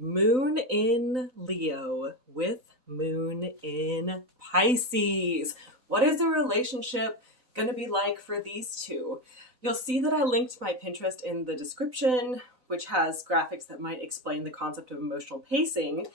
Moon in Leo with Moon in Pisces. What is the relationship going to be like for these two? You'll see that I linked my Pinterest in the description, which has graphics that might explain the concept of emotional pacing.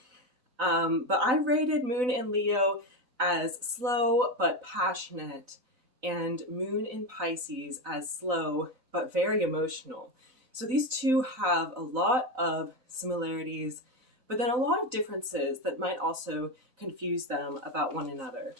But I rated Moon in Leo as slow but passionate, and Moon in Pisces as slow but very emotional. So these two have a lot of similarities, but then a lot of differences that might also confuse them about one another.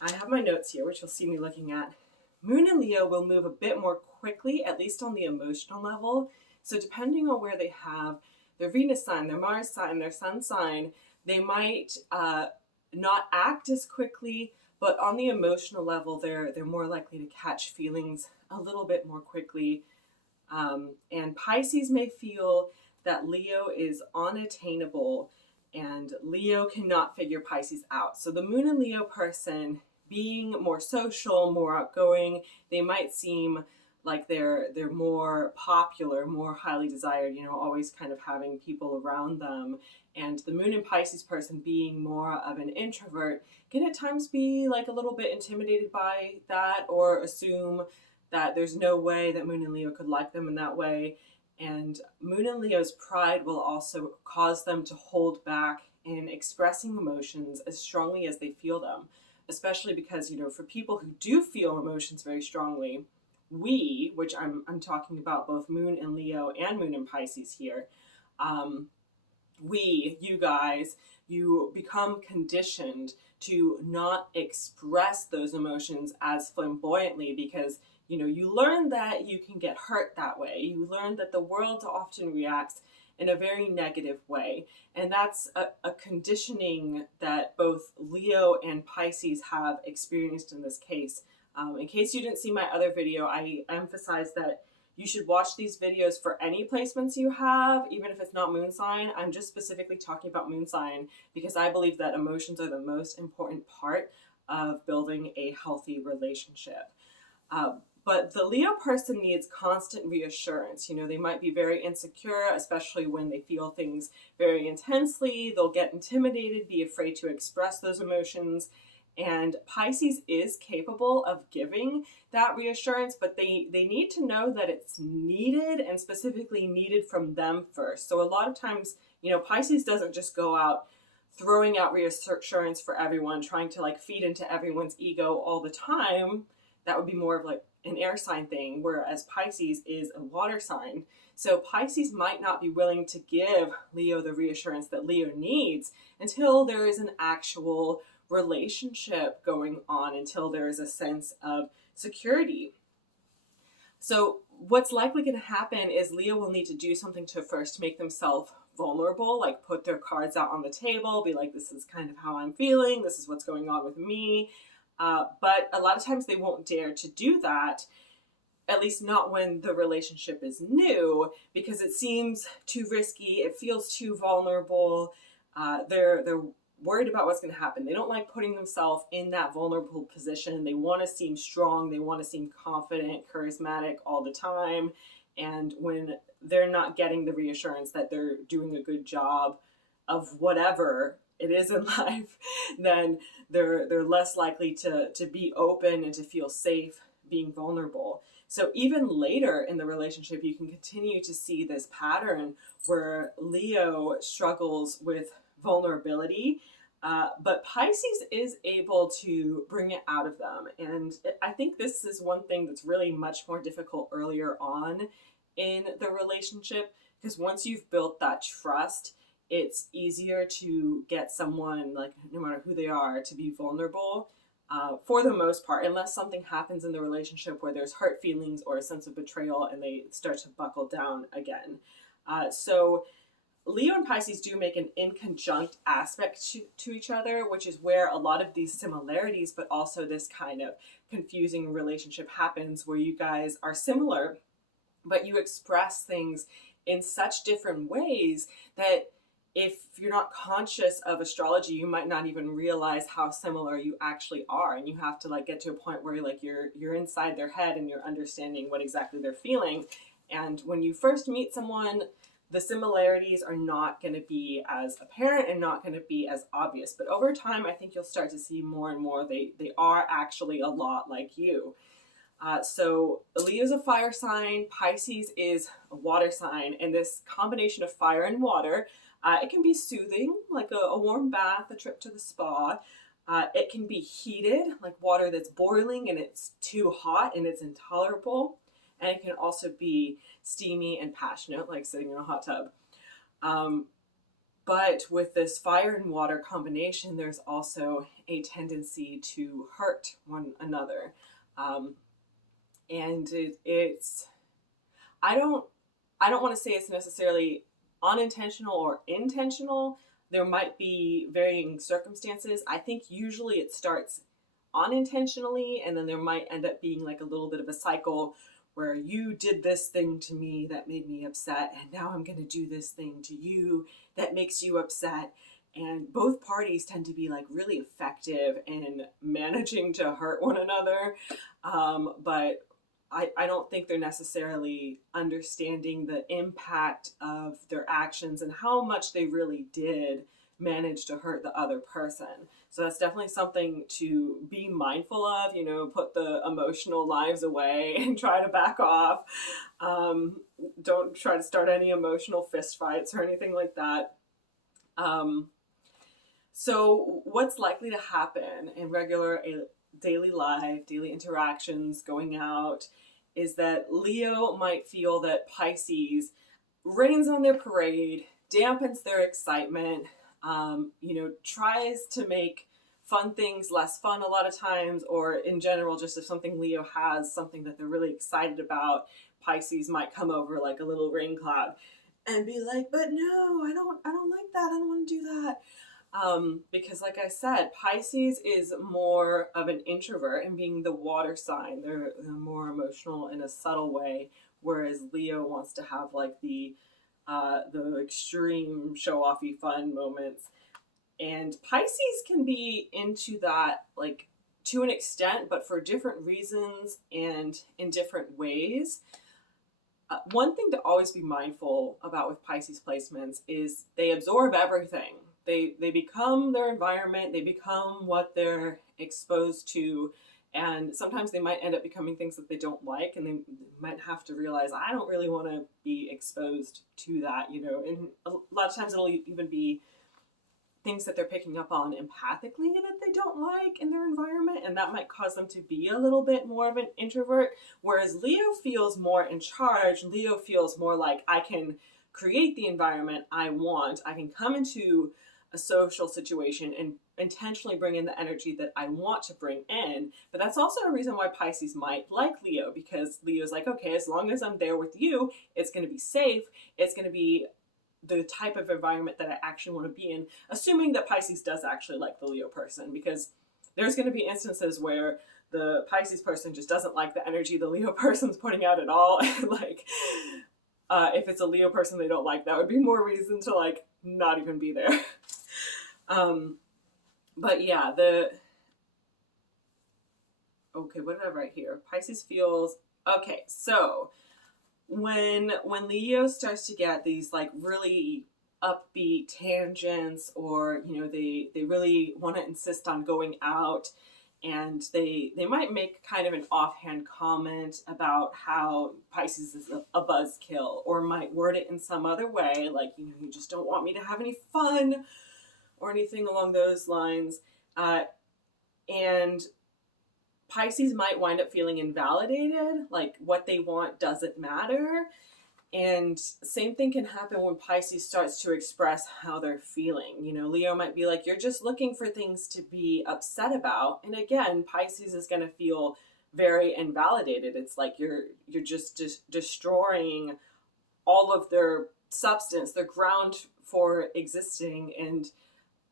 I have my notes here, which you'll see me looking at. Moon and Leo will move a bit more quickly, at least on the emotional level. So depending on where they have their Venus sign, their Mars sign, their Sun sign, they might not act as quickly, but on the emotional level, they're more likely to catch feelings a little bit more quickly. And Pisces may feel that Leo is unattainable and Leo cannot figure Pisces out. So the Moon and Leo person, being more social, more outgoing, they might seem like they're more popular, more highly desired, always kind of having people around them. And the Moon and Pisces person, being more of an introvert, can at times be like a little bit intimidated by that, or assume that there's no way that Moon and Leo could like them in that way. And Moon and Leo's pride will also cause them to hold back in expressing emotions as strongly as they feel them, especially because, for people who do feel emotions very strongly, which I'm talking about both Moon and Leo and Moon and Pisces here, you guys, you become conditioned to not express those emotions as flamboyantly because you learn that you can get hurt that way. You learn that the world often reacts in a very negative way. And that's a conditioning that both Leo and Pisces have experienced in this case. In case you didn't see my other video, I emphasize that you should watch these videos for any placements you have, even if it's not moon sign. I'm just specifically talking about moon sign because I believe that emotions are the most important part of building a healthy relationship. But the Leo person needs constant reassurance. They might be very insecure, especially when they feel things very intensely. They'll get intimidated, be afraid to express those emotions. And Pisces is capable of giving that reassurance, but they need to know that it's needed, and specifically needed from them first. So a lot of times, Pisces doesn't just go out throwing out reassurance for everyone, trying to feed into everyone's ego all the time. That would be more of an air sign thing, whereas Pisces is a water sign. So Pisces might not be willing to give Leo the reassurance that Leo needs until there is an actual relationship going on, until there is a sense of security. So what's likely going to happen is Leo will need to do something to first make themselves vulnerable, like put their cards out on the table, be like, this is kind of how I'm feeling, this is what's going on with me. But a lot of times they won't dare to do that, at least not when the relationship is new, because it seems too risky, it feels too vulnerable. They're worried about what's going to happen. They don't like putting themselves in that vulnerable position. They want to seem strong, they want to seem confident, charismatic all the time. And when they're not getting the reassurance that they're doing a good job of whatever it is in life, then they're less likely to be open and to feel safe being vulnerable. So even later in the relationship, you can continue to see this pattern where Leo struggles with vulnerability, but Pisces is able to bring it out of them. And I think this is one thing that's really much more difficult earlier on in the relationship, because once you've built that trust, it's easier to get someone, no matter who they are, to be vulnerable for the most part, unless something happens in the relationship where there's hurt feelings or a sense of betrayal and they start to buckle down again. So Leo and Pisces do make an inconjunct aspect to each other, which is where a lot of these similarities, but also this kind of confusing relationship happens, where you guys are similar, but you express things in such different ways that if you're not conscious of astrology, you might not even realize how similar you actually are. And you have to get to a point where you're inside their head and you're understanding what exactly they're feeling. And when you first meet someone, the similarities are not going to be as apparent and not going to be as obvious. But over time, I think you'll start to see more and more they are actually a lot like you. So Leo is a fire sign, Pisces is a water sign, and this combination of fire and water, it can be soothing, like a warm bath, a trip to the spa. It can be heated, like water that's boiling and it's too hot and it's intolerable. And it can also be steamy and passionate, like sitting in a hot tub. But with this fire and water combination, there's also a tendency to hurt one another. And it's I don't want to say it's necessarily unintentional or intentional. There might be varying circumstances. I think usually it starts unintentionally, and then there might end up being like a little bit of a cycle where you did this thing to me that made me upset, and now I'm going to do this thing to you that makes you upset. And both parties tend to be like really effective in managing to hurt one another. But I don't think they're necessarily understanding the impact of their actions and how much they really did manage to hurt the other person. So that's definitely something to be mindful of, you know, put the emotional lives away and try to back off. Don't try to start any emotional fist fights or anything like that. So what's likely to happen in regular daily life, daily interactions, going out, is that Leo might feel that Pisces rains on their parade, dampens their excitement, tries to make fun things less fun a lot of times, or in general, just if something Leo has, something that they're really excited about, Pisces might come over like a little rain cloud and be like, but no, I don't like that. I don't want to do that. Because like I said, Pisces is more of an introvert, and being the water sign, they're more emotional in a subtle way, whereas Leo wants to have like the extreme show-offy fun moments. And Pisces can be into that like to an extent, but for different reasons and in different ways. One thing to always be mindful about with Pisces placements is they absorb everything. They become their environment, they become what they're exposed to, and sometimes they might end up becoming things that they don't like, and they might have to realize, I don't really want to be exposed to that, you know. And a lot of times it'll even be things that they're picking up on empathically that they don't like in their environment, and that might cause them to be a little bit more of an introvert. Whereas Leo feels more in charge. Leo feels more like, I can create the environment I want. I can come into a social situation and intentionally bring in the energy that I want to bring in. But that's also a reason why Pisces might like Leo, because Leo's like, okay, as long as I'm there with you, it's going to be safe. It's going to be the type of environment that I actually want to be in, assuming that Pisces does actually like the Leo person, because there's going to be instances where the Pisces person just doesn't like the energy the Leo person's putting out at all. Like, if it's a Leo person they don't like, that would be more reason to like not even be there. But yeah, okay, what did I write here? Pisces feels, okay, so when Leo starts to get these like really upbeat tangents, or, you know, they really want to insist on going out, and they might make kind of an offhand comment about how Pisces is a buzzkill, or might word it in some other way, like, you know, you just don't want me to have any fun, or anything along those lines. And Pisces might wind up feeling invalidated, like what they want doesn't matter. And same thing can happen when Pisces starts to express how they're feeling. You know, Leo might be like, you're just looking for things to be upset about. And again, Pisces is going to feel very invalidated. It's like you're just destroying all of their substance, their ground for existing. And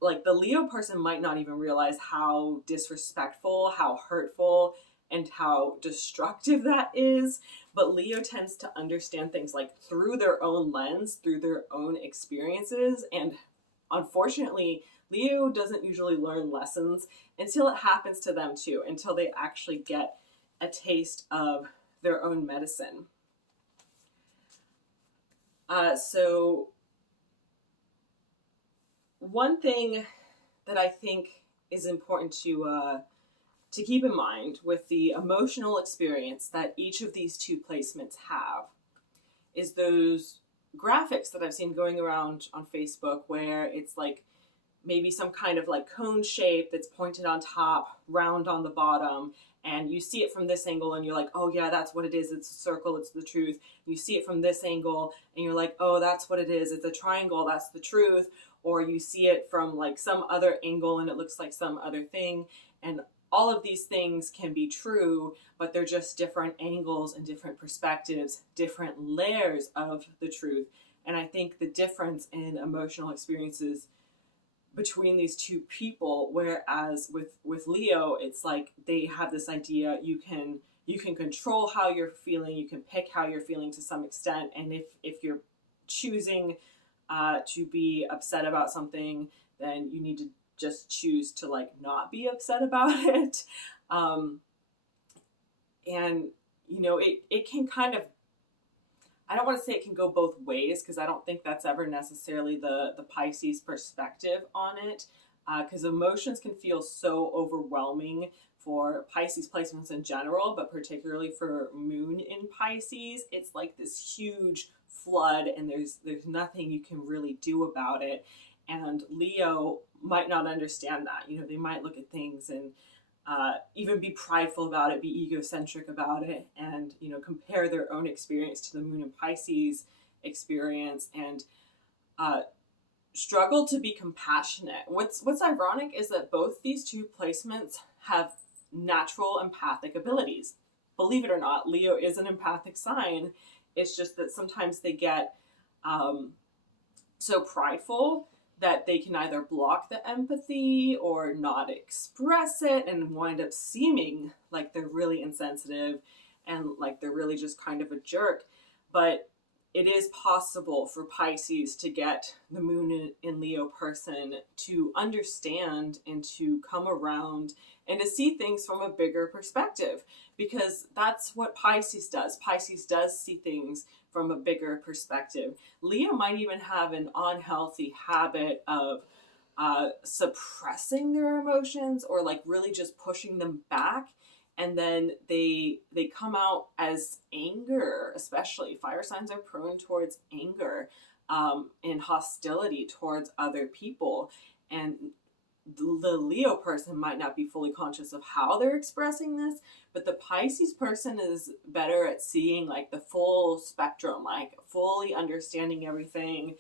like the Leo person might not even realize how disrespectful, how hurtful, and how destructive that is. But Leo tends to understand things like through their own lens, through their own experiences. And unfortunately, Leo doesn't usually learn lessons until it happens to them too, until they actually get a taste of their own medicine. So one thing that I think is important to keep in mind with the emotional experience that each of these two placements have is those graphics that I've seen going around on Facebook where it's like maybe some kind of like cone shape that's pointed on top, round on the bottom, and you see it from this angle and you're like, oh yeah, that's what it is, it's a circle, it's the truth. You see it from this angle and you're like, oh, that's what it is, it's a triangle, that's the truth. Or you see it from like some other angle and it looks like some other thing. And all of these things can be true, but they're just different angles and different perspectives, different layers of the truth. And I think the difference in emotional experiences between these two people, whereas with Leo, it's like they have this idea you can control how you're feeling, you can pick how you're feeling to some extent, and if you're choosing to be upset about something, then you need to just choose to like not be upset about it. And it can kind of, I don't want to say it can go both ways because I don't think that's ever necessarily the Pisces perspective on it, because emotions can feel so overwhelming for Pisces placements in general, but particularly for Moon in Pisces, it's like this huge flood and there's nothing you can really do about it. And Leo might not understand that. They might look at things and even be prideful about it, be egocentric about it, and compare their own experience to the Moon and Pisces experience, and struggle to be compassionate. What's ironic is that both these two placements have natural empathic abilities. Believe it or not, Leo is an empathic sign. It's just that sometimes they get so prideful that they can either block the empathy or not express it and wind up seeming like they're really insensitive and like they're really just kind of a jerk. But it is possible for Pisces to get the Moon in Leo person to understand and to come around and to see things from a bigger perspective, because that's what Pisces does. Pisces does see things from a bigger perspective. Leo might even have an unhealthy habit of suppressing their emotions or like really just pushing them back, and then they come out as anger. Especially fire signs are prone towards anger and hostility towards other people, and the Leo person might not be fully conscious of how they're expressing this, but the Pisces person is better at seeing like the full spectrum, like fully understanding everything,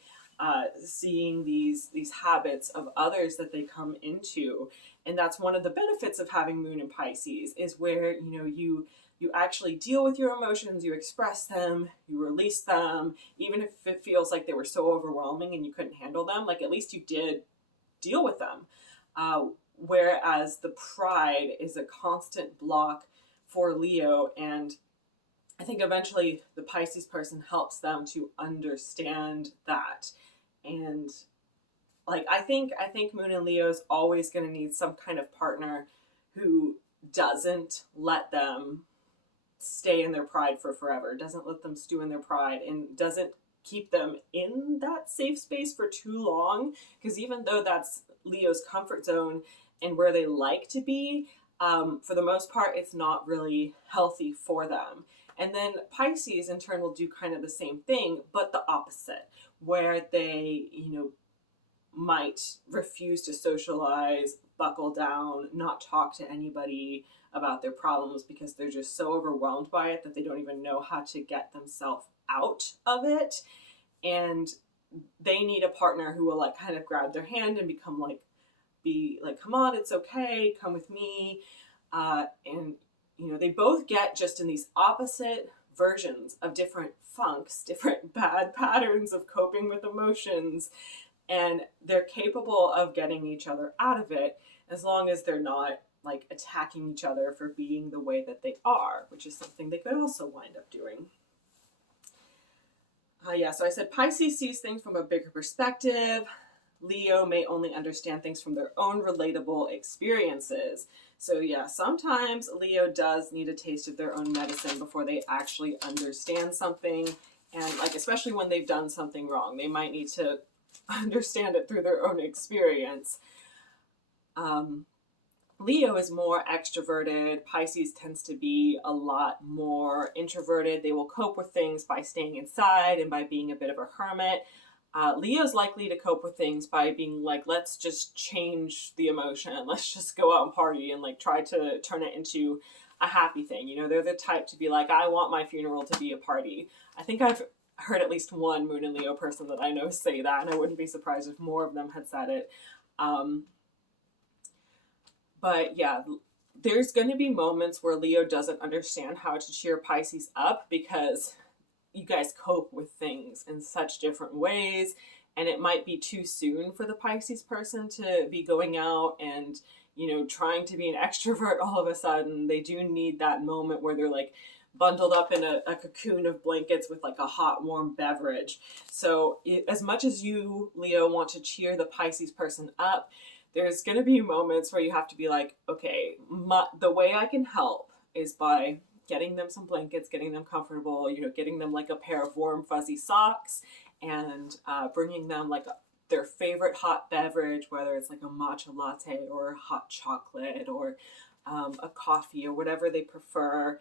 seeing these habits of others that they come into. And that's one of the benefits of having Moon in Pisces, is where you actually deal with your emotions, you express them, you release them, even if it feels like they were so overwhelming and you couldn't handle them, like at least you did deal with them. Whereas the pride is a constant block for Leo, and I think eventually the Pisces person helps them to understand that. And like I think Moon in Leo is always going to need some kind of partner who doesn't let them stay in their pride for forever, doesn't let them stew in their pride, and doesn't keep them in that safe space for too long. Because even though that's Leo's comfort zone and where they like to be, for the most part, it's not really healthy for them. And then Pisces, in turn, will do kind of the same thing, but the opposite, where they, might refuse to socialize, buckle down, not talk to anybody about their problems because they're just so overwhelmed by it that they don't even know how to get themselves out of it. And they need a partner who will like kind of grab their hand and be like, come on, it's okay, come with me. And they both get just in these opposite versions of different funks, different bad patterns of coping with emotions, and they're capable of getting each other out of it as long as they're not like attacking each other for being the way that they are, which is something they could also wind up doing. So I said Pisces sees things from a bigger perspective. Leo may only understand things from their own relatable experiences. So yeah, sometimes Leo does need a taste of their own medicine before they actually understand something. And like, especially when they've done something wrong, they might need to understand it through their own experience. Leo is more extroverted. Pisces tends to be a lot more introverted. They will cope with things by staying inside and by being a bit of a hermit. Leo's likely to cope with things by being like, let's just change the emotion. Let's just go out and party and like try to turn it into a happy thing. You know, they're the type to be like, I want my funeral to be a party. I think I've heard at least one Moon and Leo person that I know say that, and I wouldn't be surprised if more of them had said it. But yeah, there's going to be moments where Leo doesn't understand how to cheer Pisces up because you guys cope with things in such different ways, and it might be too soon for the Pisces person to be going out and, you know, trying to be an extrovert all of a sudden. They do need that moment where they're like bundled up in a cocoon of blankets with like a hot, warm beverage. So as much as you, Leo, want to cheer the Pisces person up, there's going to be moments where you have to be like, okay, the way I can help is by getting them some blankets, getting them comfortable, you know, getting them like a pair of warm, fuzzy socks, and bringing them like their favorite hot beverage, whether it's like a matcha latte or hot chocolate or a coffee or whatever they prefer,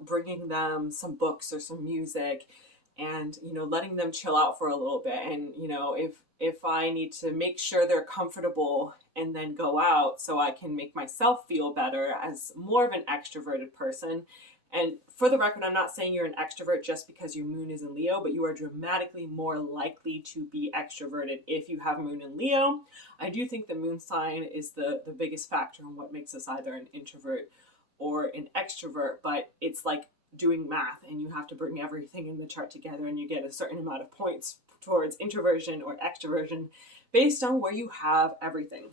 bringing them some books or some music, and, you know, letting them chill out for a little bit. And, you know, if I need to make sure they're comfortable and then go out so I can make myself feel better as more of an extroverted person. And for the record, I'm not saying you're an extrovert just because your moon is in Leo, but you are dramatically more likely to be extroverted if you have moon in Leo. I do think the moon sign is the biggest factor in what makes us either an introvert or an extrovert, but it's like doing math, and you have to bring everything in the chart together and you get a certain amount of points towards introversion or extroversion based on where you have everything.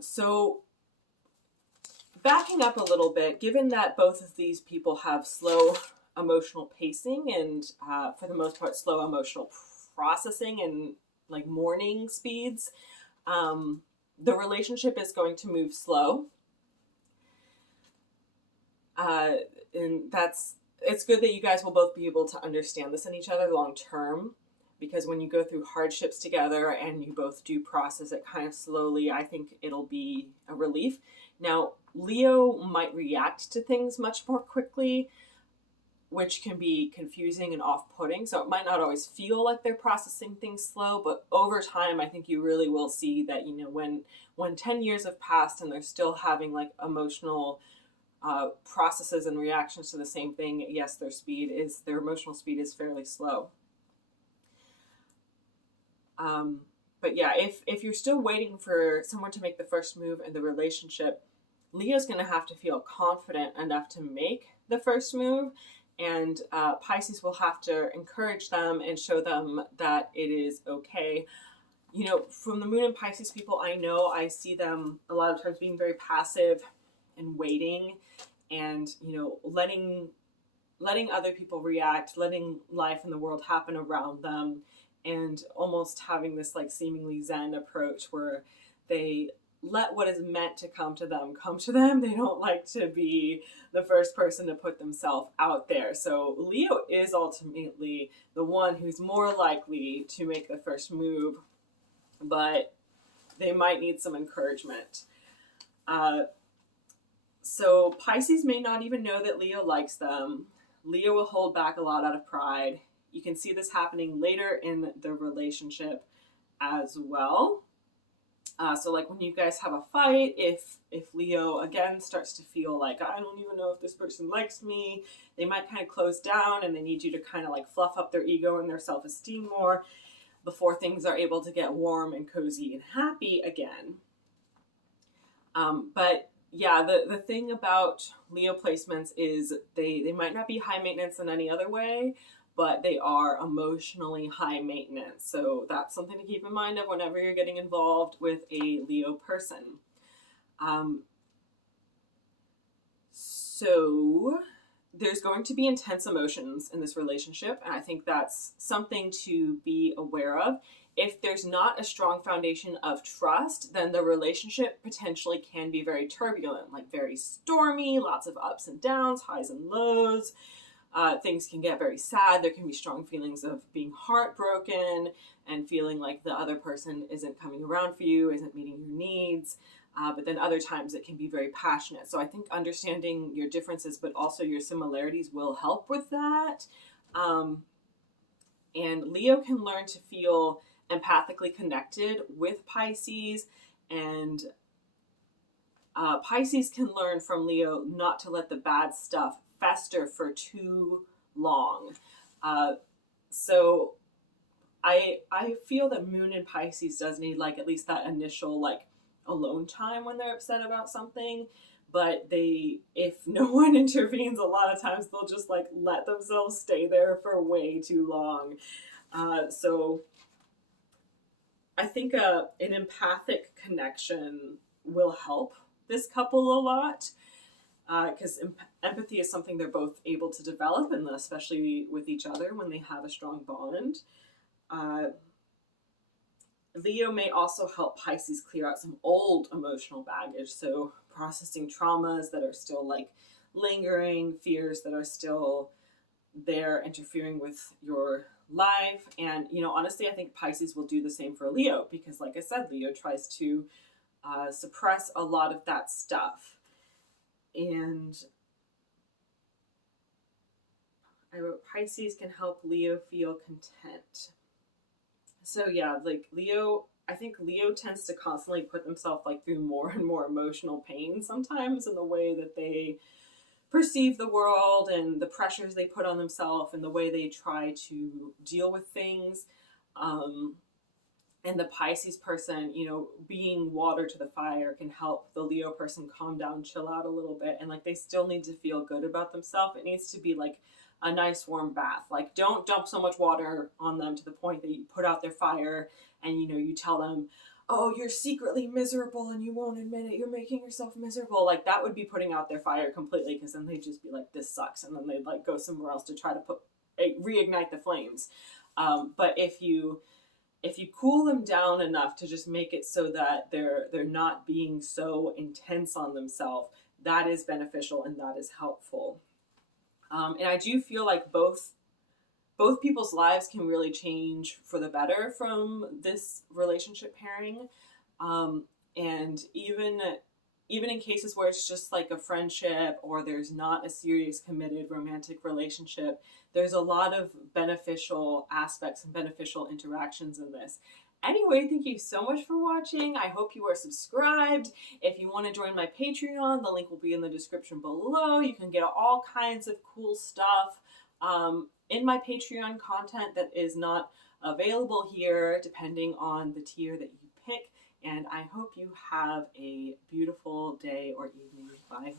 So backing up a little bit, given that both of these people have slow emotional pacing and for the most part slow emotional processing and like mourning speeds, the relationship is going to move slow. And it's good that you guys will both be able to understand this in each other long term, because when you go through hardships together and you both do process it kind of slowly, I think it'll be a relief. Now, Leo might react to things much more quickly, which can be confusing and off-putting. So it might not always feel like they're processing things slow, but over time, I think you really will see that, you know, when 10 years have passed and they're still having like emotional processes and reactions to the same thing, yes, their emotional speed is fairly slow. But yeah, if you're still waiting for someone to make the first move in the relationship, Leo's going to have to feel confident enough to make the first move, and Pisces will have to encourage them and show them that it is okay. You know, from the Moon and Pisces people I see them a lot of times being very passive and waiting, and, you know, letting other people react, letting life and the world happen around them, and almost having this like seemingly Zen approach where they let what is meant to come to them come to them. They don't like to be the first person to put themselves out there. So Leo is ultimately the one who's more likely to make the first move, but they might need some encouragement. So Pisces may not even know that Leo likes them. Leo will hold back a lot out of pride. You can see this happening later in the relationship as well. So like when you guys have a fight, if Leo again starts to feel like, I don't even know if this person likes me, they might kind of close down, and they need you to kind of like fluff up their ego and their self-esteem more before things are able to get warm and cozy and happy again. But yeah, the thing about Leo placements is they might not be high maintenance in any other way, but they are emotionally high maintenance. So that's something to keep in mind of whenever you're getting involved with a Leo person. So there's going to be intense emotions in this relationship, and I think that's something to be aware of. If there's not a strong foundation of trust, then the relationship potentially can be very turbulent, like very stormy, lots of ups and downs, highs and lows. things can get very sad. There can be strong feelings of being heartbroken and feeling like the other person isn't coming around for you, isn't meeting your needs. But then other times it can be very passionate. So I think understanding your differences, but also your similarities, will help with that. And Leo can learn to feel empathically connected with Pisces, and Pisces can learn from Leo not to let the bad stuff fester for too long. So I feel that Moon in Pisces does need like at least that initial like alone time when they're upset about something. But if no one intervenes, a lot of times they'll just like let themselves stay there for way too long. So I think an empathic connection will help this couple a lot, because empathy is something they're both able to develop, and especially with each other when they have a strong bond. Leo may also help Pisces clear out some old emotional baggage, so processing traumas that are still like lingering, fears that are still there interfering with your life. And, you know, honestly, I think Pisces will do the same for Leo because, like I said, Leo tries to suppress a lot of that stuff. And I wrote Pisces can help Leo feel content. So yeah, like Leo, I think Leo tends to constantly put themselves like through more and more emotional pain sometimes in the way that they perceive the world and the pressures they put on themselves and the way they try to deal with things. And the Pisces person, you know, being water to the fire can help the Leo person calm down, chill out a little bit. And like they still need to feel good about themselves. It needs to be like a nice warm bath. Like don't dump so much water on them to the point that you put out their fire and, you know, you tell them, oh, you're secretly miserable and you won't admit it. You're making yourself miserable. Like that would be putting out their fire completely, because then they'd just be like, this sucks. And then they'd like go somewhere else to try to reignite the flames. But if you cool them down enough to just make it so that they're not being so intense on themselves, that is beneficial and that is helpful. And I do feel like both people's lives can really change for the better from this relationship pairing. And even in cases where it's just like a friendship or there's not a serious committed romantic relationship, there's a lot of beneficial aspects and beneficial interactions in this. Anyway, thank you so much for watching. I hope you are subscribed. If you want to join my Patreon, the link will be in the description below. You can get all kinds of cool stuff in my Patreon content that is not available here, depending on the tier that you pick. And I hope you have a beautiful day or evening. Bye.